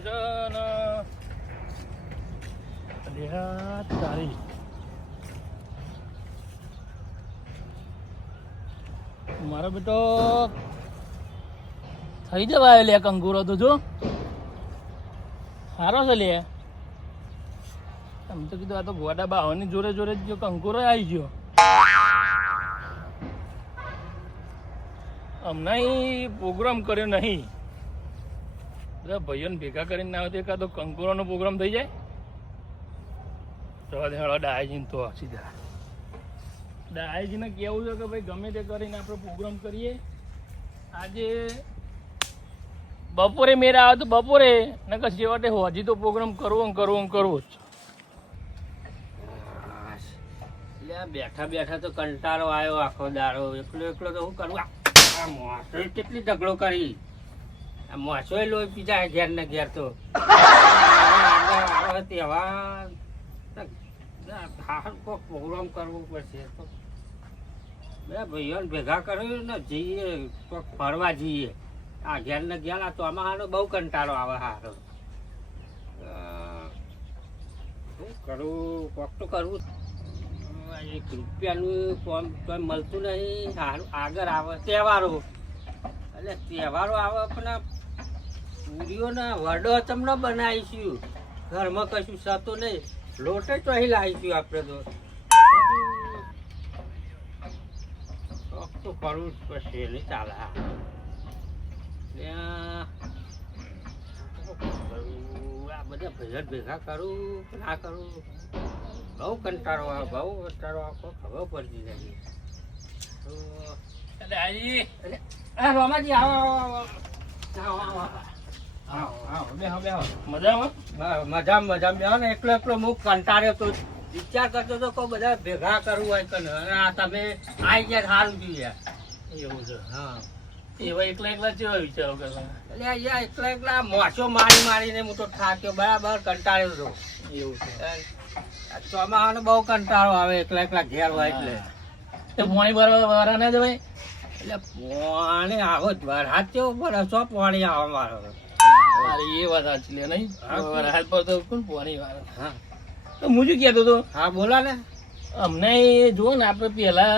છે ને અલ્યા તારી મારો બેટો થઈ જવાય લે કંકુરો તો જો સારો છે લે એમ તો કીધું આ તો ગોડા બાવાની જોડે જોડે જ કંકુરો આવી ગયો હમણાં પ્રોગ્રામ કર્યો નહીં બધા ભાઈઓને ભેગા કરીને ના હોય તો એકાદો કંકુરોનો પ્રોગ્રામ થઈ જાય જવા દે હળો ડાયાજીને તો સીધા ડાયાજીને કેવું છે કે ભાઈ ગમે તે કરીને આપણે પ્રોગ્રામ કરીએ આજે બપોરે મેળ આવે તો બપોરે નકર છેવટે હજી તો પ્રોગ્રામ કરવો જ બેઠા બેઠા તો કંટાળો આવ્યો આખો દાડો એકલો એકલો તો શું કરું આ મોસો કેટલી ઢગલો કરી આ મોસો લોહી પીજા ઘેર ને ઘેર તો તહેવાર પ્રોગ્રામ કરવો પડશે તો બધા ભાઈઓને ભેગા કર્યું ને જઈએ ફરવા જઈએ આ ઘેર ને ઘેર આ તો આમાં બહુ કંટાળો આવે હારો શું કરું કોક તો કરવું 1 રૂપિયાનું કોમ કોઈ મળતું નહીં સારું આગળ આવે તહેવારો એટલે તહેવારો આવે પણ પૂરીઓને વડો તમને બનાવીશું ઘરમાં કશું સતો નહીં લોટે તો અહીં લાવીશું આપણે તો કરવું જ પડશે નહીં ચાલે આ બધા ભેગા કરું ના કરું બહુ કંટાળો આવે ખબર પડતી જાય રોમાજી મજામાં બેહો ને એકલો હું કંટાળ્યો તો વિચાર કરતો તો કોઈ બધા ભેગા કરવું હોય તો તમે આવી ગયા સારું જોઈએ એવું છે હા એવા એકલા કેવા વિચારો કરવા એટલે અહીંયા એકલા મોસો મારીને હું તો થાક્યો બરાબર કંટાળ્યો હતો એવું છે ચોમાસાનો બહુ કંટાળો આવે એકલા ઘેર હોય એટલે પાણી ભરવા ના જવાય એટલે પાણી આવો જ વરસાદ કેવો પડે શું પાણી આવે મારો એ વાત સાચી લે નહીં વરસાદ પર તો કોણ પાણી વાળો હા તો હું શું કહેતો હતો હા બોલા ને અમને જુઓ ને આપણે પેલા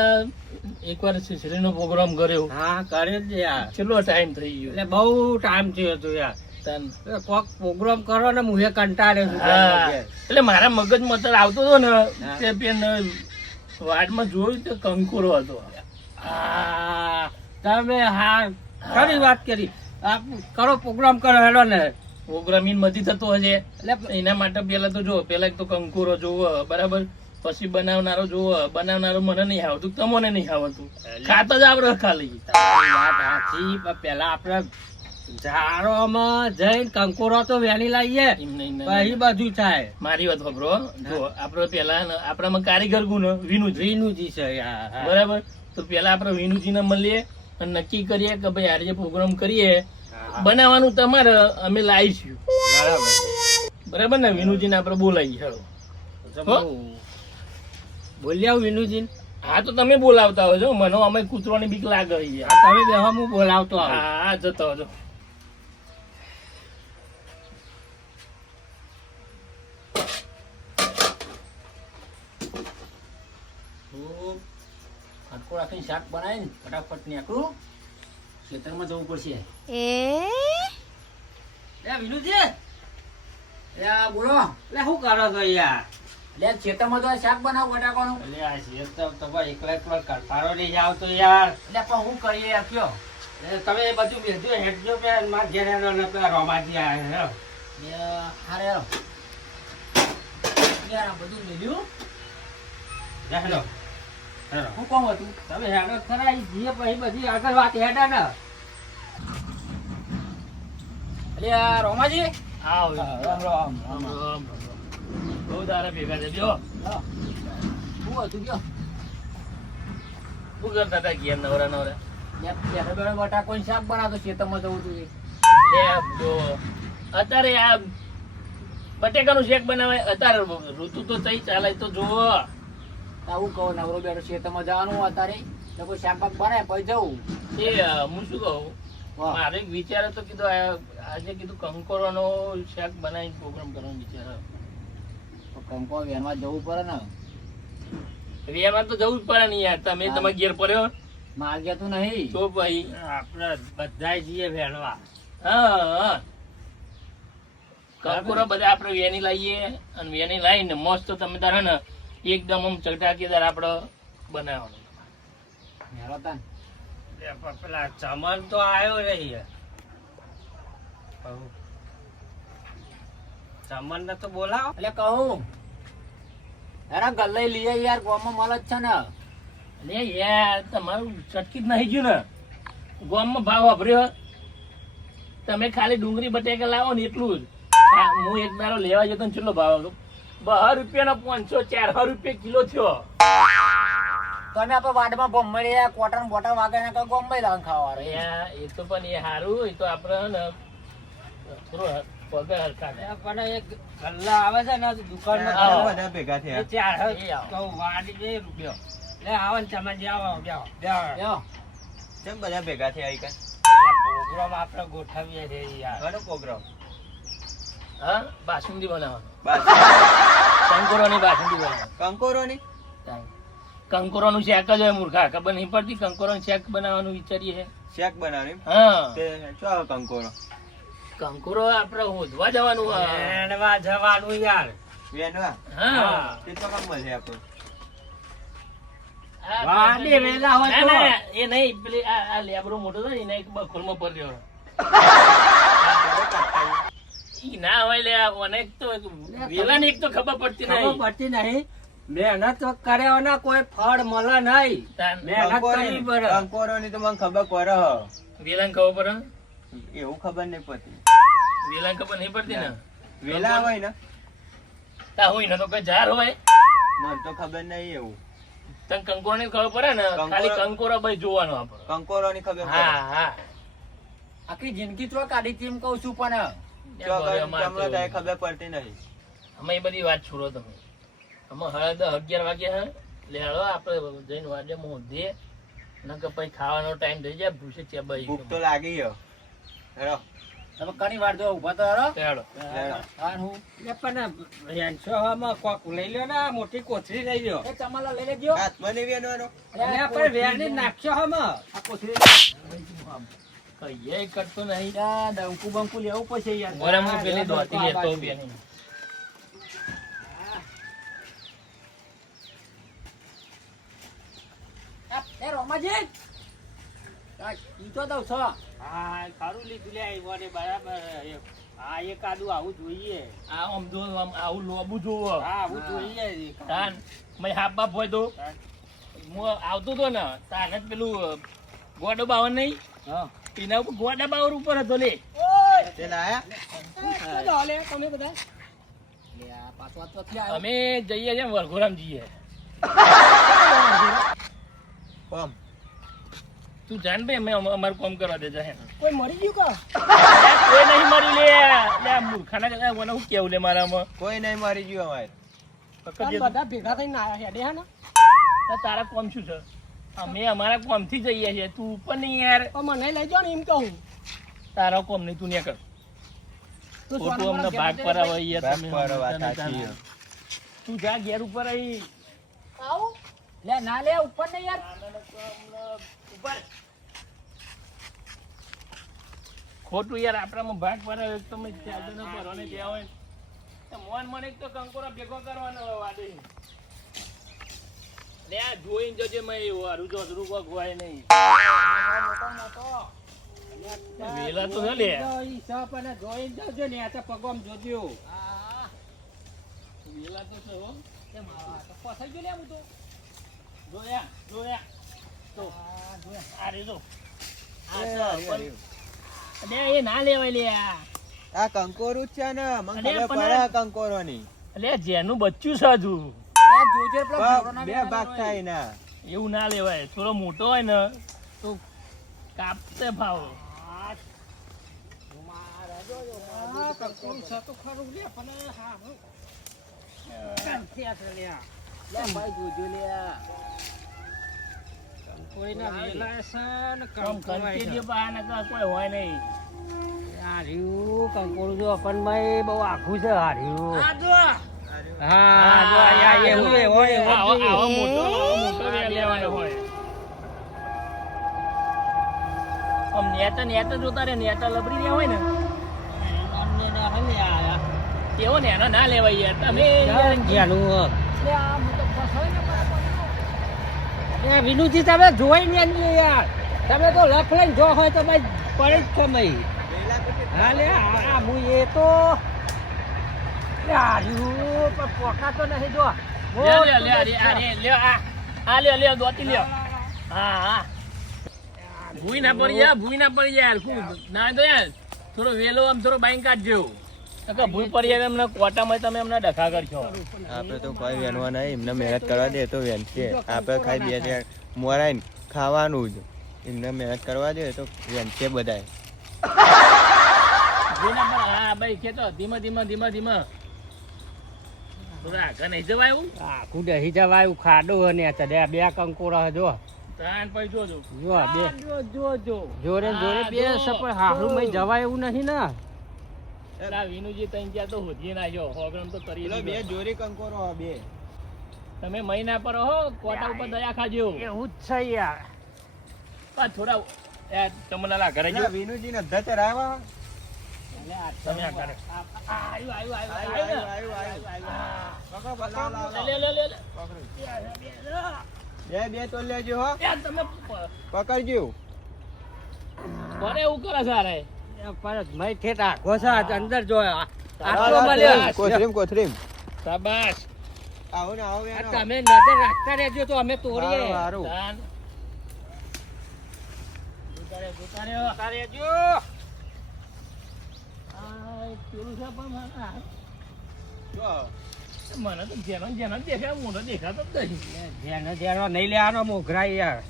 એકવાર શીશડીનો પ્રોગ્રામ કર્યો હા કરે જ યાર કેટલો ટાઈમ થઈ ગયો એટલે બહુ ટાઈમ થયો હતો યાર કોક પ્રોગ્રામ કરો ને હું કંટાળ્યો છું એટલે મારા મગજમાં અત્યારે આવતો હતો ને તે પેન વાડમાં જોયું તો કંકુરો હતો તમે હા ખરી વાત કરી કરો પ્રોગ્રામ કરો હેલો ને પ્રોગ્રામ નથી થતો હશે એટલે એના માટે પેલા તો જો પેલા એક તો કંકુરો જોવો બરાબર પછી બનાવનારો મને નહીં આવતું તમને નહીં આવતું ખાતા જ આપણે ખાલી પેલા આપડે ઝાડોમાં જઈને કંકોરો તો વેણી લાવીએ પછી બધું થાય મારી વાત ખબરો જો આપડે પેલા આપણામાં કારીગર ગુણ વિનુજી છે બરાબર તો પેલા આપડે વિનુજી ને મળીએ અને નક્કી કરીએ કે ભાઈ આજે પ્રોગ્રામ કરીએ બનાવવાનું તમારે અમે લાવીશું બરાબર ને વિનુજી ને આપડે બોલાવીએ બોલ્યા વિનુજી હા તો તમે બોલાવતા હોય છો મને અમે કૂતરોની બીક લાગે તમે બેહો હું બોલાવતો હા જતો હતો રાખીને શાક બનાવીને ફટાફટ નીકળું ખેતરમાં જવું પડશે વિનુજી બોલો એટલે શું કરો છો યાર ખેતરમાં તો શાક બનાવ બટાકાનું એટલે આ ખેતર તમારે એકલા કંટાળો નહીં આવતો યાર એટલે પણ શું કરીએ યાર કયો તમે બધું મેળ્યું હેડજો મારા ઘેર પેલા રોમાજી આવ્યા હારે બધું મેળ્યું હેલો શું કોમ હતું તમે હેડો ખરા જઈએ પછી બધી આગળ વાત હેડા ને એટલે રોમાજી આવ રામ બહુ દારા ભેગા છે જો શું હતું કયો શું કરતા હતા ઘેર નવરા બટાકોનું શાક બનાવતો ખેતરમાં જવું જોઈએ અત્યારે આ બટેકાનું શેક બનાવે અત્યારે ઋતુ તો થઈ ચાલે તો જુઓ આવું કહો નવરો બેઠો ખેતરમાં જવાનું અત્યારે કોઈ શાક બાક બનાવે પછી જવું એ હું શું કહું વાહ. મારે એક વિચાર હતો કીધું આજે કીધું કંકોરોનો શાક બનાવીને પ્રોગ્રામ કરવાનો વિચાર હતો. તો કંકો વેનમાં જવું પડે ને. રેવા તો જવું જ પડે ને યાર, તમે હા. તમારા ઘેર પડ્યો માર્ગે તો નહીં. તો ભાઈ આપણે બધાય જઈએ વેણવા. હા કંકોરો બધા આપણે વેની લાવીએ અને વેની લાવીને મસ્ત તમે તારે ને એકદમ આમ ચટાકેદાર આપણે બનાવવાનું. હેરો તાન. પેલા ચમન તો આવ્યો નહીં. ચમન ને તો બોલાવો. એટલે કહું હેરા ગલ્લે લઈએ યાર ગામમાં મળે જ છે ને. અરે યાર તમારું ચટકી જ નહીં ગયું ને, ગામમાં ભાવ વાપર્યો તમે ખાલી ડુંગળી બટેકા લાવો ને એટલું જ. હું એક દાડો લેવા જતો ને કેટલો ભાવ હતો, 12 રૂપિયાનો 500 400 રૂપિયા કિલો થયો. તમે આપણે વાડમાં ભમરી કોટન બોટન વાગે ને કહો ગોમમાં લાવન ખાવા અરે યાર, એ તો પણ એ સારું, એ તો આપણે ને થોડો પગે હરખા થાય. પણ એક ગલ્લા આવે છે ને દુકાનમાં આવો. બધા ભેગા એ થયા. ચાર એ આવો. કહું વાડી જઈ રૂપિયો લે આવો ને ચમનજી આવો બેહો બેહો. કેમ બધા ભેગા થયા ઈ કાન? પ્રોગ્રામ આપણે ગોઠવીએ છે યાર. કોનો પ્રોગ્રામ? હા, બાસુંદી બનાવવાનો, બસ. કંકોરોની બાસુંદી બનાવવાની. કંકોરોની? કંકોરોનું શાક જ હોય મૂર્ખા, ખબર નહીં પડતી. કંકોરોનું શાક બનાવવાનું વિચારીએ છે. શાક બનાવવાની? હા, તે શું આવે કંકોરો? કંકોરો આપણે હોધવા જવાનું હોય. વેણવા જવાનું યાર. વેનવા? હા, તે તો કામ મળે આપણું. વાડી વેલા હોય ના, તો. ના, એ નહીં, પેલી આ લેબરો મોટો છે ને એને એક બખોલમાં પડ્યો. ઈ ના હોય લે, અનેક તો વેલાને એક તો ખબર પડતી ખબર નહીં. પડતી નહીં. મહેનત તો કર્યાના કોઈ ફળ મળે નહીં. મહેનત કરવી પડે. કંકોરોની તો મને ખબર પડે હ. વેલાને ખબર પડે? એવું ખબર નહીં પડતી. વેલાને ખબર નહીં પડતી ને. વેલા હોય ને તા હોય ને તો કોઈ ઝાર હોય. મને તો ખબર નહીં એવું. તને કંકોરોની ખબર પડે ને, ખાલી કંકોરો ભાઈ જોવાનો આપણે. કંકોરોની ખબર પડે. હા, હા. આખી જિંદગી તો કાઢી તેમ કહું છું પણ જો ચમડો થાય ખબર પડતી નહીં. અમે એ બધી વાત છોડો તમે. અમે 11 વાગ્યા હે એટલે હાલો આપણે જઈને વાડે મોઢે નકર પછી ખાવાનો ટાઈમ થઈ જાય, ભૂસે ચેબાઈ ભૂખ તો લાગી હ. હેરો. તમે ઘણી વાર જો ઉભા તો હેરો. ચાલો. હેરો. હા હું એટલે પણ રેંચોમાં કોક લઈ લ્યો ને, આ મોટી કોથળી લઈ લ્યો. એ ચમાલા લઈ લેજો. હાથમાં નહીં વેનવાનો? અને આપણે વેણી નાખ્યો હમાં. આ કોથળી કહીએ કરતો નહીં. યાર ડંકુ બંકુ લેવું પડશે યાર. મોરામાં પેલી દોતી લેતો બેની. એ રોમાજી ઈ તો દઉં છો. હા ખરું લીધું લે ઈવોને બરાબર. હા એકાદું આવું જોઈએ. આ આમ જો આમ આવું લોબુ જોવો. હા આવું જોઈએ. તાન મેં હાફ બાપ હોય તો હું આવતો તો ને તાને જ પેલું ગોડો બાવર નહીં, હા એના ઉપર ગોડા બાવર ઉપર હતો લે. તે લાયા? તમે બધા લે આ પાછો વાત તો થયા. અમે જઈએ છે વરઘોરામ જઈએ. કોમ. તું જાણ ભાઈ અમે અમારું કામ કરવા દે જા. કોઈ મરી ગયું કા? કોઈ નહીં મરી લે આ મૂર્ખાના કરતા મને શું કેવું લે મારામાં. કોઈ નહીં મારી ગયું અમારે. બધા ભેગા થઈને આયા હેડે હે ને. તો તારા કોમ શું છે? અમે અમારા કોમ થી જઈએ છીએ, તું ઉપર નહીં યાર. મને લઈ જાઓ ને એમ કહું. તારા કોમ નહીં, તું નહીં કર. ખોટું અમને ભાગ પર આવે યાર ભાગ તમે. પર વાત સાચી છે. તું જા ઘેર ઉપર આવી. આવું લે ના લે ઉપર ને યાર. ઉપર ખોટું યાર આપણામાં ભાગ પર આવે તો મેં ચાલતો ન ભરો ને ત્યાં હોય તો મોન મને એક તો કંકોરો ભેગો કરવાનો હોય વાડે. લે આ જોઈને જજે મેં હારું જો અધરું કોક હોય નહીં. વેલા તો ન લે. જોઈને જજો ને આ તો પગમ જોજો. વેલા તો છે હો. કેમ આ ફસાઈ ગયો લે હું તો. જોયા તો આ રે જો. આ તો પણ- અરે એ ના લેવાય લે આ. આ કંકોરું જ છે ને, મને અરે ખબર પણ- પડે આ કંકોરોની. અલે જેનું બચ્ચું છે હજુ. જોજે પેલા ઘોડોના બે ભાગ થાય ને. એવું ના લેવાય, થોડો મોટો હોય ને તો કાપતે ભાવ. લે ભાઈ જોજો લે. કોઈના વેલા છે ને આમ કંકોરાય કંકેરીએ છે. પણ આના કાંઈ કોઈ હોય નહીં. હાર્યું કંકોરું જો અપનમાં બહુ આઘું છે હાર્યું. આ જો. હા જો આયા એવું એ હોય એવું આવો જ આવો જોઈએ. મોટો વેલ લેવાનો હોય. આમ નેતા જોતા રે નેતા લબડી રહ્યા હોય ને અમને ના હલે આયા. એવો નેનો ના લેવાય યાર તમે યાર. ઘેલું હો. એ વિનુજી તમે જોઈ ને આવીએ યાર. તમે તો લખ લઈને જો હોય તો ભાઈ પડે જ છો મઈ. હા લે આ હું એ તો લે હાર્યું પણ પોકા તો નહીં જો. લ્યો, લ્યો, લ્યો, લ્યો, આ લ્યો દોતી લ્યો. હા ભૂઈ ના પડી યાર ના તો યાર થોડો વેલો આમ થોડો બાઈક કાઢજો ભૂઈ પડી જાય એમને કોટામાં તમે એમને ડખા કરશો. આપણે તો કોઈ વેનવા નહીં, એમને મહેનત કરવા દે તો વેન છે. આપણે ખાઈ બે ત્યાં મોરાય ને ખાવાનું જ, એમને મહેનત કરવા દે તો વેન છે બધાય. હા ભાઈ ખેતો ધીમા થોડા આગળ નહીં જવાય એવું. આખું દહી જવાયું ખાડો અને ચડ્યા બે કંકોરા જો. તાન પછી જોજો. જો બે જોજો જોડે જોડે બે હા, છે પણ હારું મય જવાય એવું નહીં ને. પેલા વિનુજી તઈ ગયા તો હોધી નાખ્યો હોગરમ તો કરી પેલો બે દીધો. જોરી કંકોરો બે. તમે મહિના પર હો કોટા ઉપર દયા ખાજો. એવું જ છે યાર. પણ થોડા તમને લા ઘરે જો વિનુજી ને ધત રાવા. તમે આ ઘરે આવ્યું પકડો, પકડો, લાવ, લાવ. લે બે તો લેજો હો, યાર તમે પકડજો. પરે એવું કરે સારે પણ મય ઠેઠ આખો છે આજ અંદર જો લાવ, આટલો લાવ, મળ્યો. કોથરીમ. શાબાશ. આવો ને આવો આ વેનો. તમે નજર રાખતા રહેજો તો અમે તોડીએ. હારું, હારું. તાન જોતા રહેજો. આ પેલું છે પણ જો, મને તો જેનો દેખાય મોઢો દેખાતો જ નહીં. ધ્યાન ધ્યાન નહીં લેવાનો મોઘરા યાર.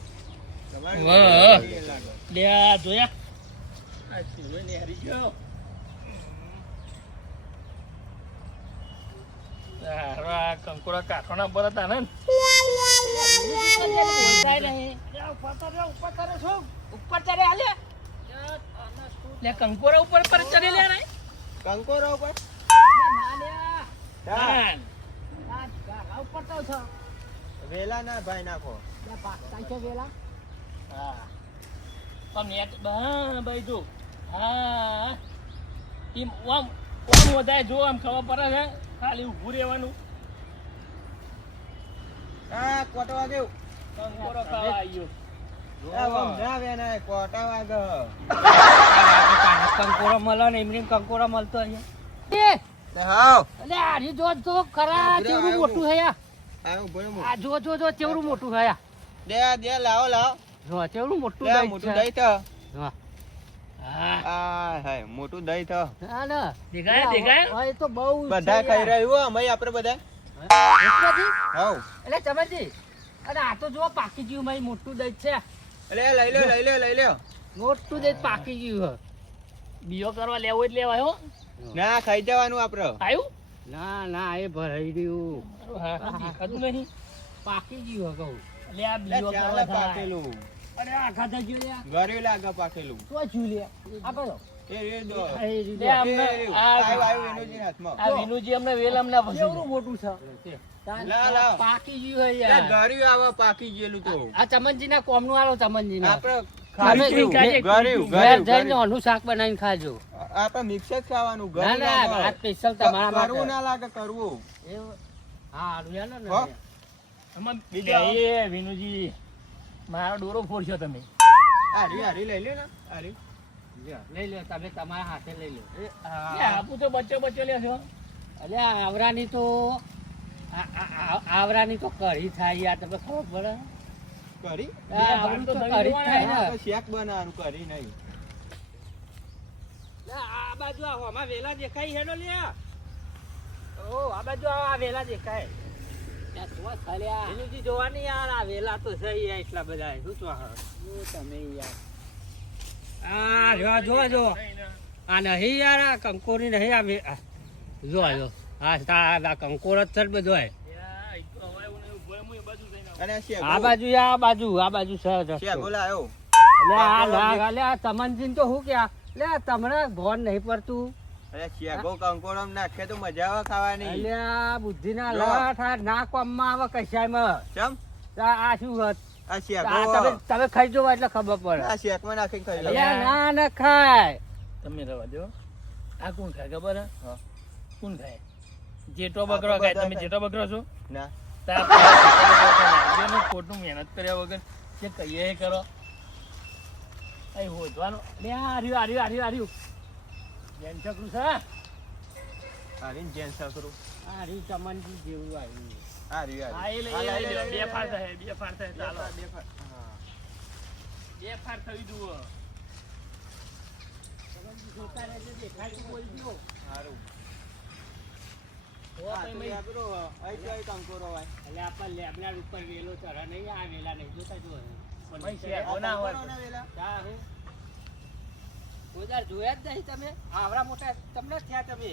તમારી વાહ. એ લાગે. લે આ જોયા આ ચૂલો ને હારી ગયો. આ કંકોરા કાઠોના પર હતા ને લે કંકોરા ઉપર પર ચડે લે રે. કંકોરો પર તાન. વેલા ના ભાઈ નાખો. હા આમ નેટ હા ભાઈ જો હા એમ આમ વધારે જો આમ ખબર પડે છે ખાલી ઊભું રહેવાનું. આ કોટો વાગ્યો. કંકોરો ખાવા આવ્યો. આમ ના વેના કોટા વાગે. કંકોરો મળે ને એમની કંકોરો મળતો હાવ ચેવડું મોટું છે યાર. આવું બોલો આ જો ચેવડું મોટું છે યાર. દે લાવો જો ચેવડું મોટું દહીં દહીં મોટું છે. દહીં તો હા. હા આ હાય મોટું દહીં તો હા ને. દેખાય હા, એ તો બહુ બધા ખાઈ રહ્યું અમે આપણે બધા હાવ એટલે ચમનજી અને આ તો જો પાકી ગયું મારી મોટું દહીં છે. એટલે લઈ લ્યો મોટું દહીં પાકી ગયું બીજો કરવા લેવો એટલે લેવાય હો. ના ખાઈ જવાનું આપડે આવ્યું ના એ ભરાઈ રહ્યું હા દેખાતું નહીં. પાકી ગયું કહું. એટલે આ બીજો ચાલે કરવા થાય. પાકેલું અરે આ ખાધા ગયું યાર. ગળ્યું લાગે પાકેલું તો છું લે આપો તો. એ દો લે અમને આવ્યું એનું હાથમાં આ વિનુજી અમને વેલ અમને કેવડું મોટું છે. લાવ. પાકી ગયું હે એટલે યાર. ગળ્યું આવે પાકી ગયેલું તો આ ચમનજી ના કોમ નું આલો ચમનજી ના. આપણે તમે ખાઈ ઘરે જઈને ઓનું શાક બનાવીને ખાજો. આપણે મિક્સ જ ખાવાનું ના ગળ્યું ના લાગે. આ સ્પેશિયલ તમારા કરવું માટે. ના લાગે કરવું એવું? હા હારું યાર ને. હો? આમાં બીજો? એ વિનુજી મારો ડોરો ફોડશો તમે. હારી લઈ લ્યો ને હારી લ્યો, લઈ લ્યો તમે તમારા હાથે લઈ લો. લે, આપું તો બચ્ચો લેશો. અલે આવરાની તો આવરાની તો કઢી થાય યાર તમને ખબર પડે. કરી આવરાની તો કઢી જ થાય ને. આ તો શેક બનાવવાનું કરી નહીં આ બાજુ આ હોમાં વેલા દેખાય હેડો લ્યા. ઓ આ બાજુ આ વેલા દેખાય. એનું જોવાની યાર આ વેલા તો છે યાર એટલા બધા શું તો તમે યાર આ જો આ નહીં યાર આ કંકોરી નહીં આ જો હા કંકોર જ છે બધો અને આ બાજુ આ બાજુ છે શેગો લાયો. લે આ તમનજીન તો હું કે લે તમને ભોન નહીં પડતું અરે શેગો કંકોડમ નાખે તો મજા આવે ખાવાની. અલ્યા બુદ્ધિના લાઠ ના કોમમાં આવે કશાયમાં. ચમ આ શું હોત? આ શેગો તમે ખાઈ જોવા એટલે ખબર પડે. આ શેકમાં નાખીને ખાઈ લો. અલ્યા ના ખાય. તમે રવા દો. આ કોણ ખાય ખબર હે? હા. કોણ ખાય? જેટો બકરો ખાય. તમે જેટો બકરો છો? ના તાર જેનો ખોટું મહેનત કર્યા વગર જે કહીએ એ કરો. અહીં હોજવાનો. લે આ રહ્યું. જેન છોકરું છે. આવીને જેન સકરું. આ રી ચમનજી જેવું આવ્યું. આ રહ્યું હા, એ લઈ. બે ફાડ થાય. ચાલો. બે ફાડ થવી જુઓ. ચમનજી જોતા રહેજો, દેખાય તો બોલજો. સારું. હો, ભાઈ, મય. કંકોરો હોય. એટલે આપણે લેબના ઉપર વેલો ચઢા નહીં, આ વેલા નહીં જોતા જો. મય શેગો ના હોય. તા હું કોદાર જોયા જ નહીં તમે? આવડા મોટા તમને થયા તમે.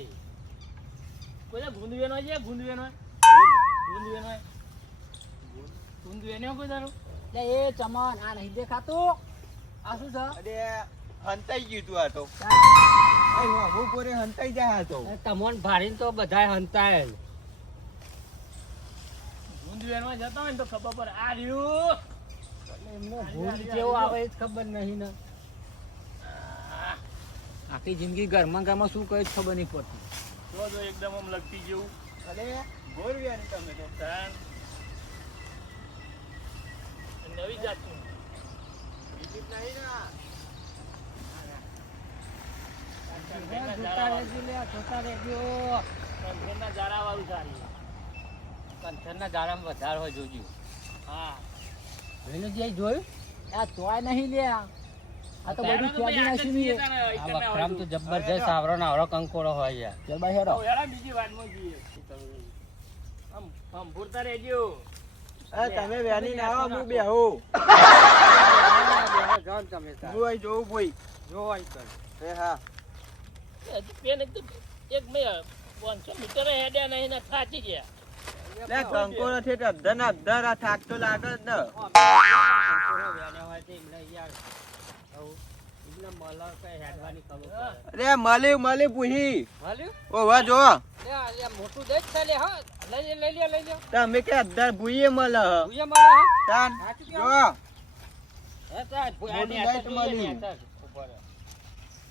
કોઈ ગુંદવેનો છે? ગુંદવેનો કોઈ તારું? લે એ ચમન આ નહીં દેખાતું? આ શું છે? અરે હંતાઈ ગયું તું આ તો. હું પૂરે હંતાઈ જાય આ તો. તમોન ભારીને તો બધાય હંતાય. ગુંદવેનો જતો હોય ને તો ખબર પડે. આ રહ્યું. એમને ભૂલ જેવું આવે એ જ ખબર નહીં ને. આખી જિંદગી ઘરમાં ઘરમાં શું કહે ખબર નહીં પડતી. જો એકદમ આમ લગતી જેવું. અરે ગોરવ્યા તમે તો. તાન. નવી જાતનું. બીજું નહીં ના. જોતા રહેજો લે, જોતા રહેજો. કંઠેરના જારાવાળું સારી. કંઠરના જાળામાં વધારે હોય જોજો. હા. વેલુજી જોયું? આ તોય નહીં લે આ તો બધું ફેંકી નાખ્યું નહીં. આ વખરામ તો જબરજસ્ત આવરો ને આવરો કંકોડો હોય યાર. ચાલ ભાઈ હેરો. બીજી વાતમાં જઈએ. આમ ભૂરતા રહેજો. તમે વેની ના આવો હું બેહું. જાઓ તમે તાર. હું અહીં જોઉં ભાઈ. જો અહીં કર. એ હા. પેન એક મેં 500 મીટર હેડ્યા નહીં ને થાચી ગયા. લે કંકોરો છે અધર આ થાક તો લાગે જ ને. કંકોડો વેને હોય તો એમને યાર આવું એમને મળે કઈ હેડવાની ખબર પડે. અરે મળ્યું પૂહી. મળ્યું? ઓવા જો લે આ મોટું દે જ છે લે હા. લઈ લે. તમે કે અધર ભૂઈએ મળે હ. ભૂયા મળે હા. તાન સાચું જો કહો? હે તાર મોટું ભૂયાની દઈ હાથે તો જોઈએ મળ્યું. ને હાથે. ઉપર.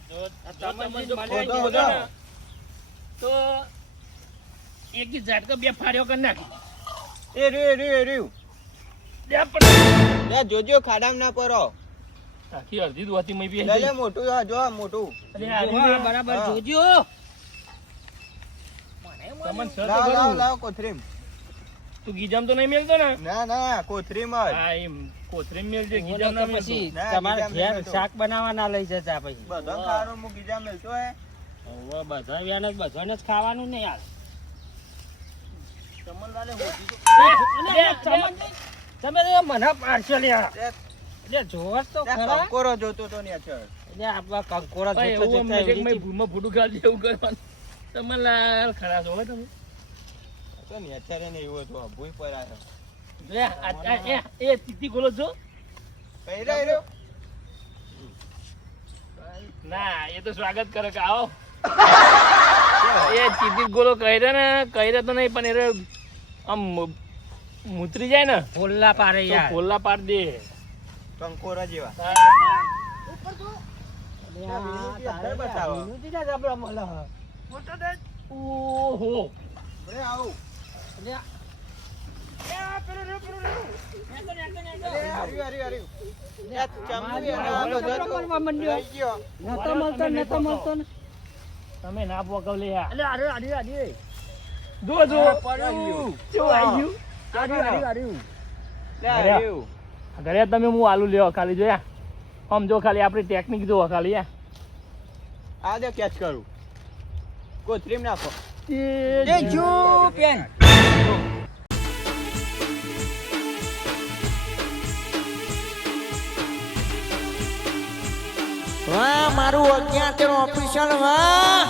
જો તમને જો મળે ખોટું ખોટો હોય ને તો એક જ ઝાટકા બે ફાડ્યો કરી નાખી. એ રહ્યું. બે પણ લે જોજો ખાડામાં ના પરો. આખી અડધી દોતી મય બી લે મોટું જો મોટું. અરે જો આ હા, બરાબર હા. જોજો. તમને સર તો લાવ કરું. કોથરીમ. તું ગીજામ તો નહીં મેલતો ને? ના કોથરીમ જ. હા એમ કોથરીમ મેલજે, ઓલો ગીજામ તો ના મેલતો. પછી ના, તમારે બીજા ઘેર મેળવતો. શાક બનાવવા ના લઈ જતા પછી. બધો ખાવાનું હું ગીજા મેલતો હે. હવે બધા વ્યાને બધાને જ ખાવાનું ને યાર. ચમનલાલે હોજી તો. તમે તો મને પાડશો લે. લે, એટલે જોવો તો લે ખરા. કંકોરો જોતો તો ને અછળ. એટલે આપણા કંકોડા ભાઈ, જોતા એવું જોતા આમ એવડી નજીકમાં ભૂલમાં ફૂટું ખાલી એવું કરવાનું. ચમનલાલ ખરા છો હો તમે. તો ને અત્યારે ને એવું હતું ભૂઈ પર આવ્યો. લે, એ તીતી ગોલો છો? પહેર્યો રહ્યો. ના, એ તો સ્વાગત કરે કે આવો. એ તીતી ગોલો કહી તો નહીં, પણ એ આમ મૂતરી જાય ને ફોલ્લા પારે તો યાર. ફોલ્લા પાડ દે. કંકોરા જેવા. ઓહો. અરે આવું. હર્યું. લે, ચમચી આ બધો તો લઈ ગયો. નતો મળતો ને. તમે ના પોકવ લે યાર. અલે આર્યું જો જો આવી ગયું. લે, હર્યું. ઘરે તમે હું આલુ લેવા ખાલી જોયા. આમ જો ખાલી આપણી ટેકનિક જો ખાલી યા. આ દે કેચ કરું. કોથરીમ નાખો. પેન વાહ મારું અજ્ઞાત ઓફિશિયલ વાહ